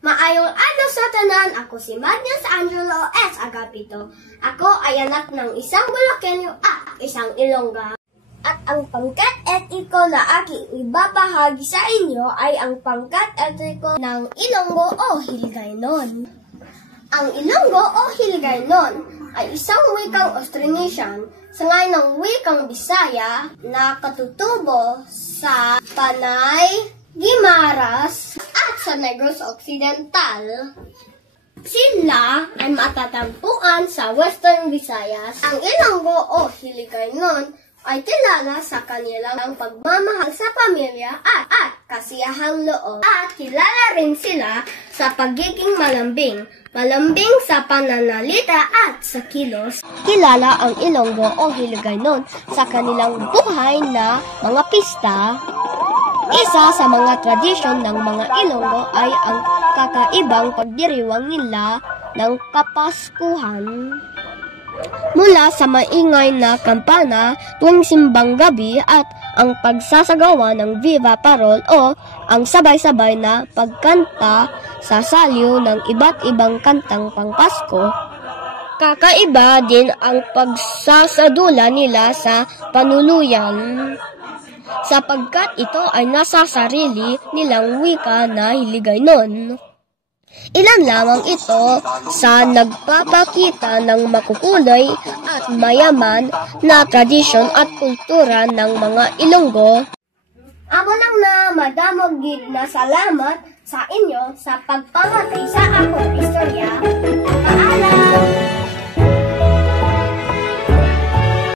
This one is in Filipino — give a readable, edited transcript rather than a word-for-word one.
Maayong adlaw sa tanan, ako si Magnus Angelo S. Agapito. Ako ay anak ng isang Bulakenyo at isang Ilongga. At ang pangkat etiko na aking ibabahagi sa inyo ay ang pangkat etiko ng Ilonggo o Hiligaynon. Ang Ilonggo o Hiligaynon ay isang wikang Austronesian sangay ng wikang Bisaya na katutubo sa Panay, Guimaras at sa Negros Occidental. Sila ay matatagpuan sa Western Visayas. Ang Ilonggo o Hiligaynon ay kilala sa kanilang pagmamahal sa pamilya at kasiyahang loob. At kilala rin sila sa pagiging malambing. Malambing sa pananalita at sa kilos. Kilala ang Ilonggo o Hiligaynon sa kanilang buhay na mga pista. Isa sa mga tradisyon ng mga Ilonggo ay ang kakaibang pagdiriwang nila ng Kapaskuhan. Mula sa maingay na kampana tuwing simbang gabi at ang pagsasagawa ng Viva Parol o ang sabay-sabay na pagkanta sa saliw ng iba't ibang kantang pangpasko. Kakaiba din ang pagsasadula nila sa panuluyan, sapagkat ito ay nasa sarili nilang wika na Hiligaynon. Ilan lamang ito sa nagpapakita ng makukulay at mayaman na tradisyon at kultura ng mga Ilonggo. Amo lang na madamog gid na salamat sa inyo sa pagpamatay sa akong istorya. Paalam!